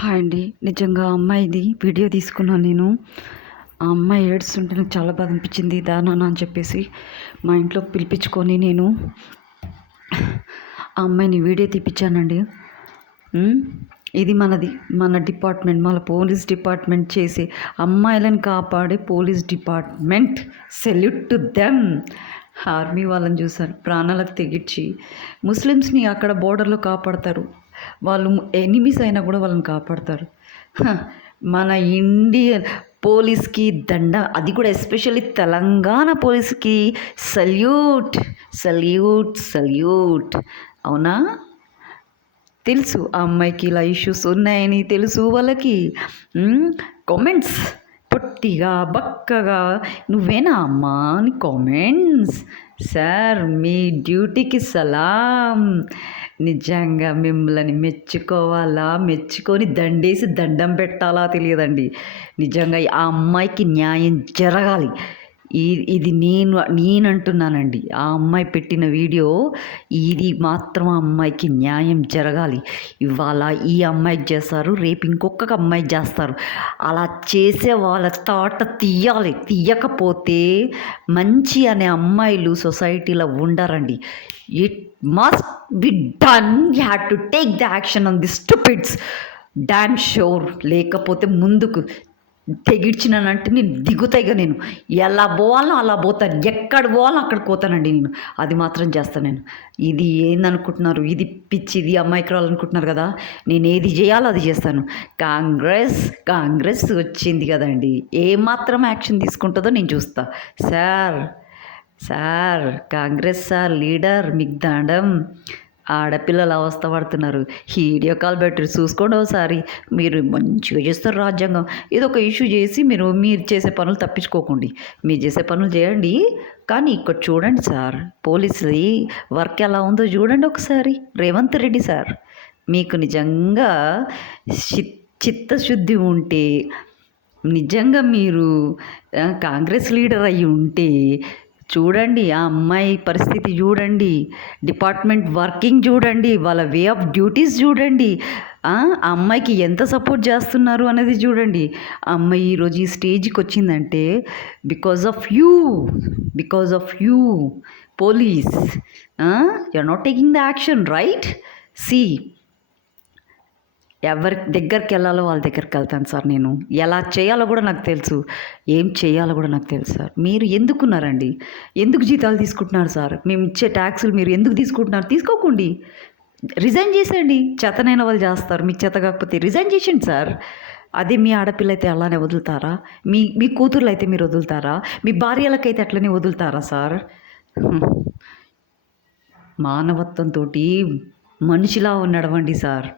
Hi అండి. నిజంగా ఆ అమ్మాయిది వీడియో తీసుకున్నాను నేను. ఆ అమ్మాయి ఏడుస్తుంటే నాకు చాలా బాధ అనిపించింది. నాన్న అని చెప్పేసి మా ఇంట్లోకి పిలిపించుకొని నేను ఆ అమ్మాయిని వీడియో తీపిచ్చానండి. ఇది మన డిపార్ట్మెంట్, మన పోలీస్ డిపార్ట్మెంట్ చేసే అమ్మాయిలను కాపాడే police department. Salute to them. Army వాళ్ళని చూసారు, ప్రాణాలకు తెగించి ముస్లిమ్స్ని అక్కడ బోర్డర్లో కాపాడతారు. వాళ్ళు ఎనిమీస్ అయినా కూడా వాళ్ళని కాపాడతారు. మన ఇండియన్ పోలీస్కి దండ, అది కూడా ఎస్పెషల్లీ తెలంగాణ పోలీస్కి సల్యూట్ సల్యూట్ సల్యూట్. అవునా? తెలుసు ఆ అమ్మాయికి ఇలా ఇష్యూస్ ఉన్నాయని తెలుసు వాళ్ళకి. కామెంట్స్ పొట్టిగా బక్కగా నువ్వేనా అమ్మా అని కామెంట్స్. సార్ మీ డ్యూటీకి సలాం. నిజంగా మిమ్మల్ని మెచ్చుకోవాలా, మెచ్చుకొని దండేసి దండం పెట్టాలా తెలియదండి. నిజంగా ఆ అమ్మాయికి న్యాయం జరగాలి. ఇది నేనంటున్నానండి. ఆ అమ్మాయి పెట్టిన వీడియో ఇది మాత్రం ఆ అమ్మాయికి న్యాయం జరగాలి. ఇవాళ ఈ అమ్మాయికి చేస్తారు, రేపు ఇంకొక అమ్మాయికి చేస్తారు. అలా చేసే వాళ్ళ తాట తీయాలి. తీయకపోతే మంచి అనే అమ్మాయిలు సొసైటీలో ఉండరండి. It must be done. You have to take the action on the stupids. Damn sure. లేకపోతే ముందుకు తెగిడ్చినానంటే నేను దిగుతాయిగా. నేను ఎలా పోవాలో అలా పోతాను, ఎక్కడ పోవాలో అక్కడికి పోతానండి నేను. అది మాత్రం చేస్తాను నేను. ఇది ఏందనుకుంటున్నారు? ఇది పిచ్చిది అమ్మాయికురాలు అనుకుంటున్నారు కదా. నేను ఏది చేయాలో అది చేస్తాను. కాంగ్రెస్ వచ్చింది కదండి, ఏమాత్రం యాక్షన్ తీసుకుంటుందో నేను చూస్తా. సార్ కాంగ్రెస్ సార్ లీడర్, మీకు దండం. ఆడపిల్లలు అవస్థ పడుతున్నారు. వీడియో కాల్ పెట్టి చూసుకోండి ఒకసారి. మీరు మంచిగా చేస్తారు రాజ్యాంగం. ఏదో ఒక ఇష్యూ చేసి మీరు చేసే పనులు తప్పించుకోకండి. మీరు చేసే పనులు చేయండి, కానీ ఇక్కడ చూడండి సార్, పోలీసుది వర్క్ ఎలా ఉందో చూడండి ఒకసారి. రేవంత్ రెడ్డి సార్, మీకు నిజంగా చిత్తశుద్ధి ఉంటే, నిజంగా మీరు కాంగ్రెస్ లీడర్ అయ్యి ఉంటే చూడండి, ఆ అమ్మాయి పరిస్థితి చూడండి, డిపార్ట్మెంట్ వర్కింగ్ చూడండి, వాళ్ళ వే ఆఫ్ డ్యూటీస్ చూడండి, ఆ అమ్మాయికి ఎంత సపోర్ట్ చేస్తున్నారు అనేది చూడండి. ఆ అమ్మాయి ఈరోజు ఈ స్టేజ్కి వచ్చిందంటే because of you police. You are not taking the action, right? See, ఎవరి దగ్గరికి వెళ్ళాలో వాళ్ళ దగ్గరికి వెళ్తాను సార్. నేను ఎలా చేయాలో కూడా నాకు తెలుసు, ఏం చేయాలో కూడా నాకు తెలుసు సార్. మీరు ఎందుకున్నారండి? ఎందుకు జీతాలు తీసుకుంటున్నారు సార్? మేము ఇచ్చే ట్యాక్సులు మీరు ఎందుకు తీసుకుంటున్నారు? తీసుకోకండి, రిజైన్ చేసేయండి. చేతనైన వాళ్ళు చేస్తారు, మీకు చేత కాకపోతే రిజైన్ చేసేయండి సార్. అదే మీ ఆడపిల్ల అయితే అలానే వదులుతారా? మీ కూతుర్లు అయితే మీరు వదులుతారా? మీ భార్యలకైతే అట్లనే వదులుతారా సార్? మానవత్వంతో మనిషిలా నడవండి సార్.